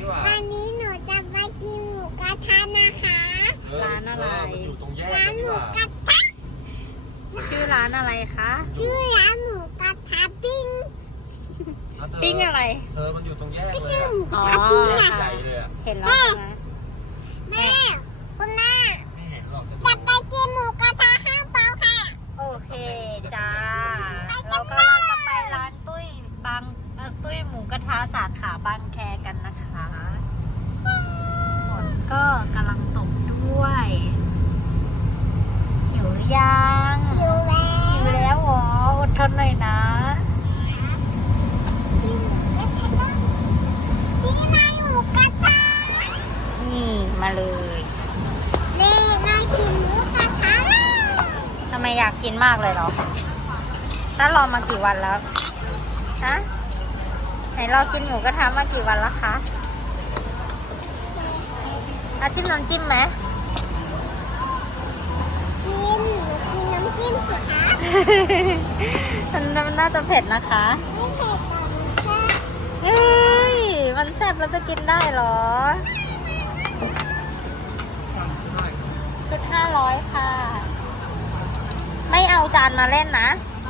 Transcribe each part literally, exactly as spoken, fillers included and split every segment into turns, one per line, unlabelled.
วันนี้หนูจะไปกินหมูกระทะนะคะ
ร้านอะไร
อยู่ตรงแยก
ร้านหมูกระทะ
ชื่อร้านอะไรคะ
ชื่อร้านหมูกระทะปิ้ง
ปิ้งอะไร
เธอมันอยู่ตรงแยก
ก็
เลย
ชื่อ
อะ
หมูกระทะปิ้งอ่ะ
ใหญ่เลยอะ
เห็นแล้วใช่ไหม
แม่คุณแม่
ไม่เห็นหรอก
จะไปกินหมูกระทะห้างเปาค่ะ
โอเคจ้าเรากำลังจะไปร้านตุ้ยบางเอ่อตุ้ยหมูกระทะสาขาบางแคกันนะคะฝนก็กำลังตกด้วยหิวหรือยัง
หิวแล้ว
หิวแล้วเหรออดทนหน่อยนะ
กินหมูกระทะนี่นายหมูกระทะ
นี่มาเลย
เล่นายกินหมูกระทะ
ทำไมอยากกินมากเลยเหรอถ้ารอมากี่วันแล้วฮะไหนรอกินหมูกระทะมากี่วันแล้วคะอาจิ้มน้ำจิ้มไหม
กินกินน้ำจิ้มสิคะ
มันมันน่าจะเผ็ดนะคะ
ไม่เผ็ดหรอกแค่
เฮ้ยมันแซ่บแล้วจะกินได้เหรอชุดห้าร้อยค่ะ ไม่เอาจานมาเล่นนะ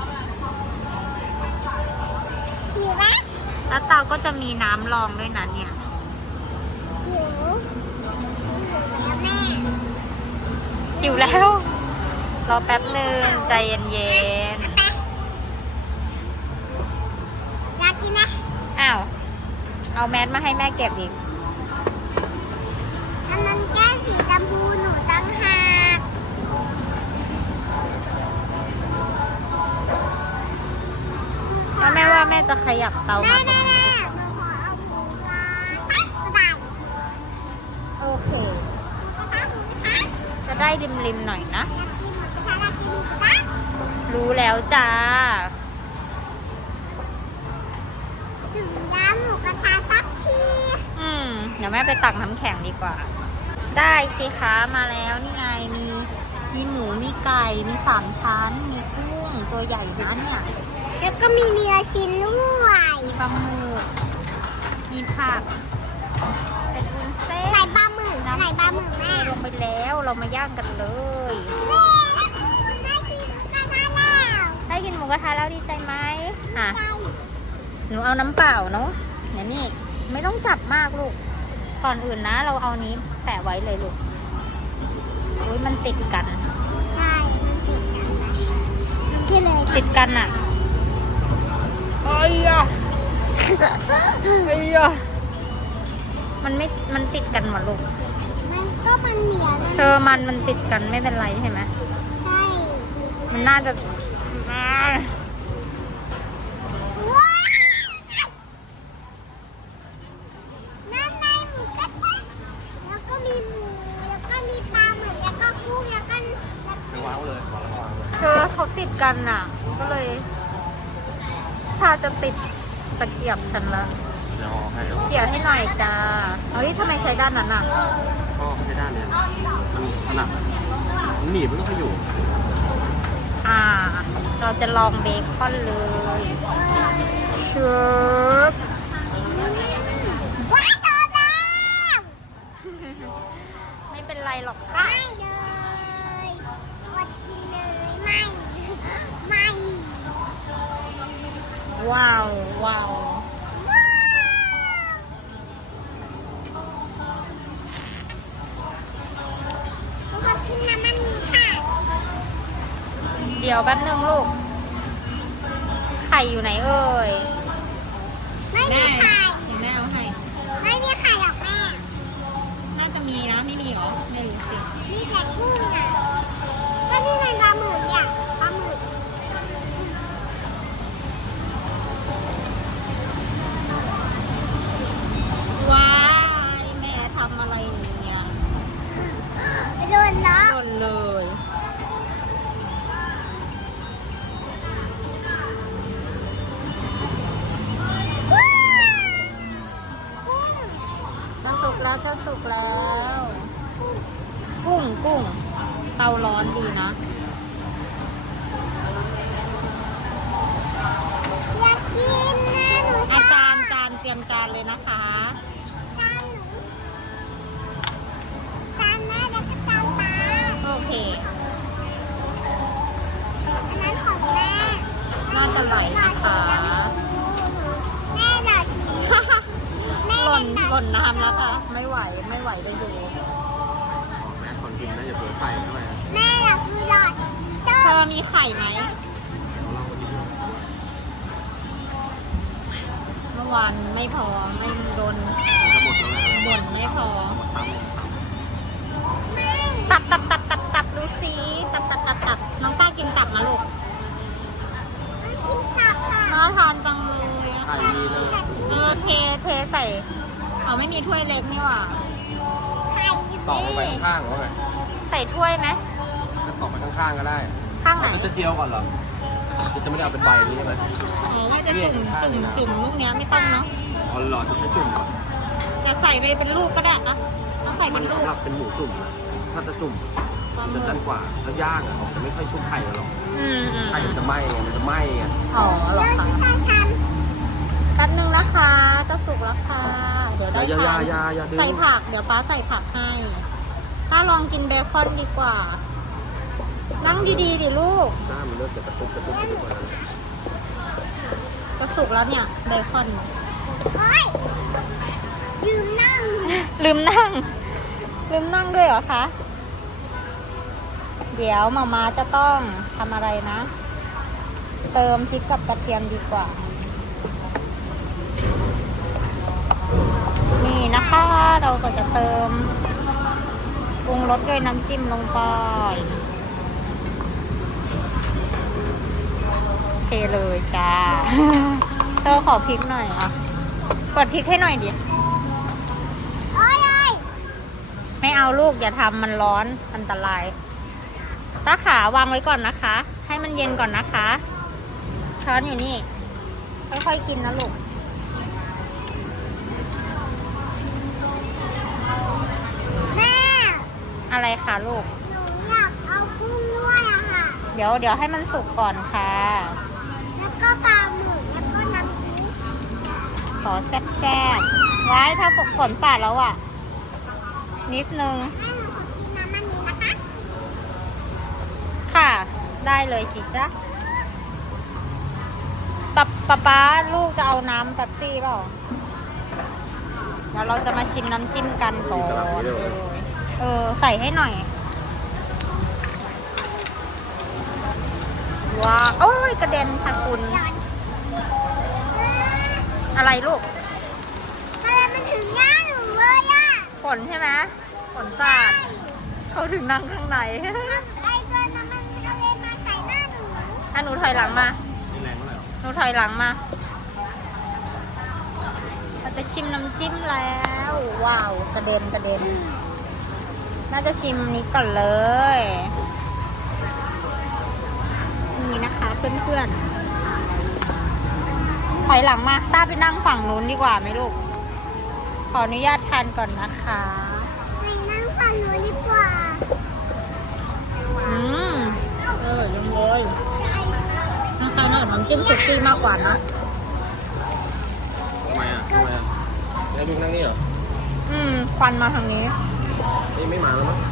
หิวไหม
แล้วเตาก็จะมีน้ำรองด้วยนะเนี่ย
หิวหิวแล้วแม่
หิวแล้ว รอแป๊บหนึ่งใจเย็น
ไปอยากกินนะ
ๆอ้าว เอาแมสมาให้แม่เก็บอีก
อันนั้นแก้วสีชมพูหนูตั้งหาก
แล้วแม่ว่าแม่จะขยับเตา
แม่
มาตรง
แม่
นี้
แม่หนูขอเอาหมูกระทะกระดาษ
โอเค
กระทะหมูกระทะ
จะได้ริมๆหน่อยนะ
อยากกินหมูกระทะอยากกินหมูกระทะ
รู้แล้วจ้า
ถึงร้านหมูกระทะสักที
อืม เดี๋ยวแม่ไปตักน้ำแข็งดีกว่า ได้สิคะมาแล้วนี่ไง มี มีหมู มีไก่ มีสามชั้น มีกุ้งตัวใหญ่นั้นเนี่ย
แล้วก็มีเนื้อชิ้นด้วย
มีปลาหมึก มีผัก เป็นวุ้นเส้น
ไหนปลาหมึกไหนปลาหมึกแม่
ลงไปแล้ว เรามาย่างกันเลย
แม่ได้กินหมูกระทะแล้ว
ได้กินหมูกระทะแล้วดีใจไหมอ่ะ
ได้
หนูเอาน้ำเปล่าเนาะเดี๋ยวนี่ไม่ต้องจับมากลูก ก่อนอื่นนะ เราเอานี้แปะไว้เลยลูกอุ้ยมันติดกัน
ใช่มันติดกันนะมันก็เลย
ติดกันอ่ะไอ้ยะไอ้ยะมันไม่ มันติดกันหมดลูก
มันก็มันเหนียว
เธอมันมันติดกันไม่เป็นไรใช่ไหม
ใช่
มันน่าจะอ่า
ว้าวนั่นไงหมูกระทะแล้วก็มีหมูแล้วก็มีปลาหมึกแล้วก็กุ้งแล้วก็
ไปวางเลย
เธอเขาติดกันอ่ะ ก็เลย ถ้าจะติดตะเกียบฉันละ
เดี๋ยวเอาให้
เดี๋ยวให้หน่อยจ้าเฮ้ยทำไมใช้ด้านนั้นอ่ะ
ก็ไม่ใช่ด้านเนี้ยมันถนัดอะมันหนีบมันไม่ค่อยอยู่
อ่า เราจะลองเบคอนเลยชุบ
ว้าวโดนแล้ว
ไม่เป็นไรหรอกค่ะ
ไม่เลยกดกินเลยไม่ไม่
ว้าว ว้าว
ขอบคุณนะมันมีค่ะ
เดี๋ยวแป๊บนึงลูก ไข่อยู่ไหนเอ่ย
ไม่มีไข่
เดี๋ยวแม่เอาให้
ไม่มีไข่หรอกแม่
น่าจะมีนะ ไม่มีเหรอ ไม่รู้สิ
มีแต่กุ้งอ่ะก็นี่ไงปลาหมึกอ่ะปลาหมึก
ว้ายแม่ทำอะไรเนี่ย
โดนเนาะ
หล่นเลย จะสุกแล้วจะสุกแล้ว กุ้งกุ้งเตาร้อนดีนะ
อยากกินนะหนู
อา
ชอบ
จารย์จานเตรียมจานเลยนะคะ
จานหนู
ล่นน้ำแล้วค่ะ ไม่ไหวไม่ไหวจะอยู่
บอกแม่คนกินนะอย่าเผลอใส่เข้าไปนะ
แม่น่ะคือหลอดส้
เธอ
ม
มีไข่ไหม
เอาเราคนเดียว
เมื่อวานไม่พอไม่โดน
มันจะหมดแล้วไง
บ่นไม่พอ
หมดตั้ม
ตับตับตับตับตับดูสิตับตับตับตับน้องต้ากินตับนะลูก
กินตับค่ะ
น่าทานจังเลย
ไข่ดีเลย
เออเทเทใส่เอาไม่มีถ้วยเล็กนี่หว่า
ไข่
ต่อลงไปข้างๆหรือว่าไง
ใส่ถ้วยไหม
จะต่อไปข้างๆก็ได้
ข้างไหน
จะเจียวก่อนเหรอจะไม่ได้เอาเป็นใบนี้ใช่ไหม
อ๋อว่าจะจุ่มจุ่มจุ่มลูกเนี้ยไม่ต้องเนาะ
อ๋อเหรอจะใช้จุ่มเหรอ
จะใส่ไปเป็นลูกก็ได้นะต้องใส่
มั
เป็น นลูก
สำหรับเป็นหมูจุ่มนะถ้าจะจุ่ม
ปลา
มัน
หมึ
จะด้าน
ก
กว่าถ้าย่างอ่ะเขาจะไม่ค่อยชุบไข่กันหรอก
อืมอืม
ไข่มันจะไหม้ไงมันจะไหม้ไง
อ๋อเหรอ
แล้ว
คะ
ที่ใครท
แป๊บนึงนะคะจะสุกแล้วค่ะเดี๋ยวได้
อย่าอย่า
ทาน
อย่าอย่าดึง
ใส่ผักเดี๋ยวป้าใส่ผักให้ถ้าลองกินเบคอนดีกว่า นั่งดีๆดิลูก
หน้ามันเริ่มจะกระตุกกระตุกกระตุกแล้ว
ก็สุกแล้วเนี่ยเบคอน
ำโอ๊ยยืมนั่ง
ลืมนั่ง ลืมนั่งด้วยเหรอคะ เดี๋ยวมามาจะต้องทำอะไรนะ เติมพริกกับกระเทียมดีกว่า นี่นะคะ เราก็จะเติมปรุงรสด้วยน้ำจิ้มลงไปเทเลยจ้า เธอขอพริกหน่อยอ่ะกดพริกให้หน่อยดิ
โอ๊ยโอ๊ย
ไม่เอาลูกอย่าทำมันร้อนอันตรายตาขาวางไว้ก่อนนะคะ ให้มันเย็นก่อนนะคะ ช้อนอยู่นี่ ค่อยๆกินนะลูก
แม่
อะไรคะลูก
หนูอยากเอากุ้งด้วยอะค่ะ
เดี๋ยวเดี๋ยวให้มันสุกก่อนค่ะ
แล้วก็ปลาหมึกแล้วก็น้ำพริก
ขอแซ่บๆไว้ถ้าฝนสาดแล้วอ่ะ นิดนึง
ให้หนูขอกินน้ำมันนี้นะคะ
ค่ะ ได้เลยจิจ๊ะป๊าป๊าป๊าลูกจะเอาน้ำเป๊ปซี่เปล่า เดี๋ยวเราจะมาชิมน้ำจิ้มกันก่อนเออ ใส่ให้หน่อย ว้าวโอ้ยกระเด็นค่ะคุณ อะไรลูก
อะไรมันถึงหน้าหนูเลยอะ
ฝนใช่ไหมฝนสาดเขาถึงนั่งข้างใน
ไอ้ตัวน้ำมันทะเลมาใส่หน้าหนู
อ่ะหนูถอยหลังมา
นี่แรงเท่าไหร่หรอ
หนูถอยหลังมา เราจะชิมน้ำจิ้มแล้ว ว้าว กระเด็นกระเด็น น่าจะชิมนี้ก่อนเลย นี่นะคะเพื่อนๆ ถอยหลังมา ต้าไปนั่งฝั่งนู้นดีกว่าไหมลูก ขออนุญาตทานก่อนนะคะ
ไปนั่งฝั่งหนูดีกว่า
อืมเออยังเลยนะคะน่าน้ำจิ้มสุกี้มากกว่านะ
ทำไมอ่ะทำไมอ่ะแล้วดูนั่งนี่เหรอ
อืม ควันมาทางนี้
นี่ไม่มาแล้วมั้ง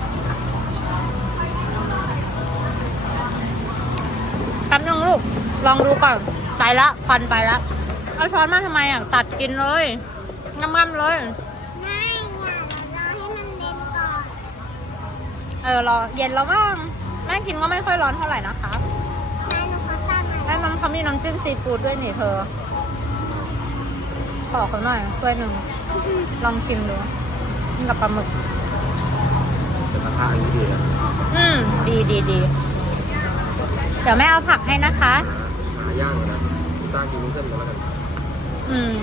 แป๊บนึงลูก ลองดูก่อนไปละควันไปละเอาช้อนมาทำไมอ่ะ ตัดกินเลยง่ำๆเลย
ไม่อย่ารอให้มันเย็นก่อน
เออรอเย็นแล้วบ้างแม่กินก็ไม่ค่อยร้อนเท่าไหร่นะคะ
แม่หนูขอตั้งหน่อย
แม่น้ำเขามีน้ำจิ้มซีฟู้ดด้วยนี่เธอ ขอเขาหน่อยถ้วยหนึ่งลองชิมดูกินกับปลาหมึก
แต่กระทะอันนี้ดีนะ
อืม ดีดีดีเดี๋ยวแม่เอาผักให้นะคะ
หาย่างเลยนะพี่ต้ากินวุ้นเส้นมาแล้วกัน
อืม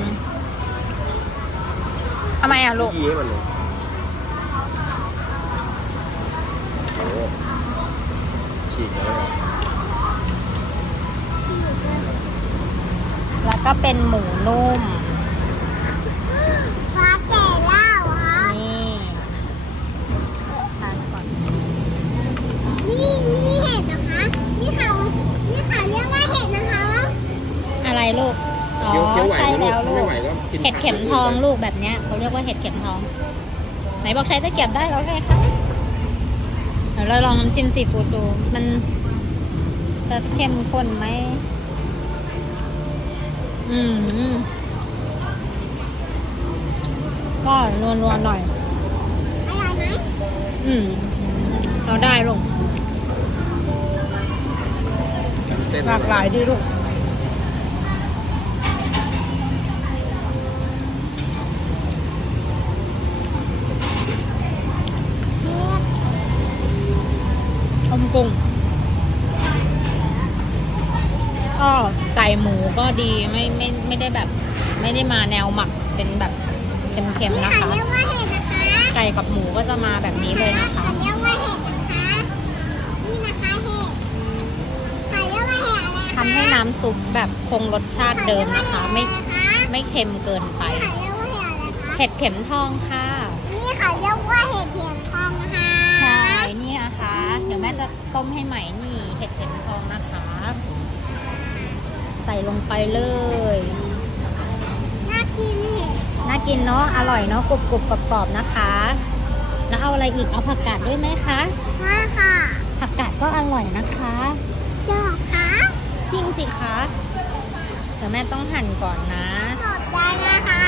ทำไมอ่ะลูก
ยี่ให้มันเลยโอ้โหฉีกเลย
แล้วก็เป็นหมูนุ่ม
ฟ้าแก่แล้วเหรอ
นี่ทานก่อน
นี่นี่เห็ดนะคะ นี่เขานี่เขาเรียกว่าเห็ดนะคะ
อะไรลูก อ๋อ
เคี้ยวเคี้ยวไหว
ใช่
ไหม
แล้ว
ลู
ลู
กไม่
ก
ไหวก็กิน
เห็ดเข็มทองลูกแบบเนี้ยเขาเรียกว่าเห็ดเข็มทอง ไหนบอกใช้ตะเกียบได้แล้วไงคะเดี๋ยวเราลองน้ำจิ้มซีฟู้ดดู มันจะเข้มข้นไหม อืมก็นัวๆหน่อย
อร่อยไหม
อืมเราได้ลูก
เส้น
หลากหลายดีลูก ต้มกุ้งก็ไก่หมูก็ดีไม่ไม่ไม่ได้แบบ ไม่ได้มาแนวหมักเป็นแบบเค็มๆ
นี่
นะ
ค่ะ
คะ
เรียกว่าเห็ดนะคะ
ไก่กับหมูก็จะมาแบบนี้เลยนะคะ
ค่ะเรียกว่าเห็ดนะคะ นี่นะคะเห็ดค่ะเรียกว่าเห็ดอะไรคะ
ทำให้น้ำซุปแบบคงรสชาติเดิมนะคะ ไม่
ค่ะ
ไม่เค็มเกินไป
นี่ค่ะเรียกว่าเห็ดอะไรคะ
เห็ดเข็มทองค่ะ
นี่ค่ะเรียกว่าเห็ดเพียงทองนะคะ
ใช่นี่นะคะ เดี๋ยวแม่จะต้มให้ใหม่นี่ เห็ดเข็มทองนะคะ ใส่ลงไปเลย
น่ากินเห็ด
น่ากินเนาะ อร่อยเนาะ กรุบกรุบกรอบกรอบๆนะคะ แล้วเอาอะไรอีก เอาผักกาดด้วยไหมคะ
ค่ะค่ะ
ผักกาดก็อร่อยนะคะ
ดอกคะ
จริงสิคะ เดี๋ยวแม่ต้องหั่นก่อนนะ
ขอบใจนะคะ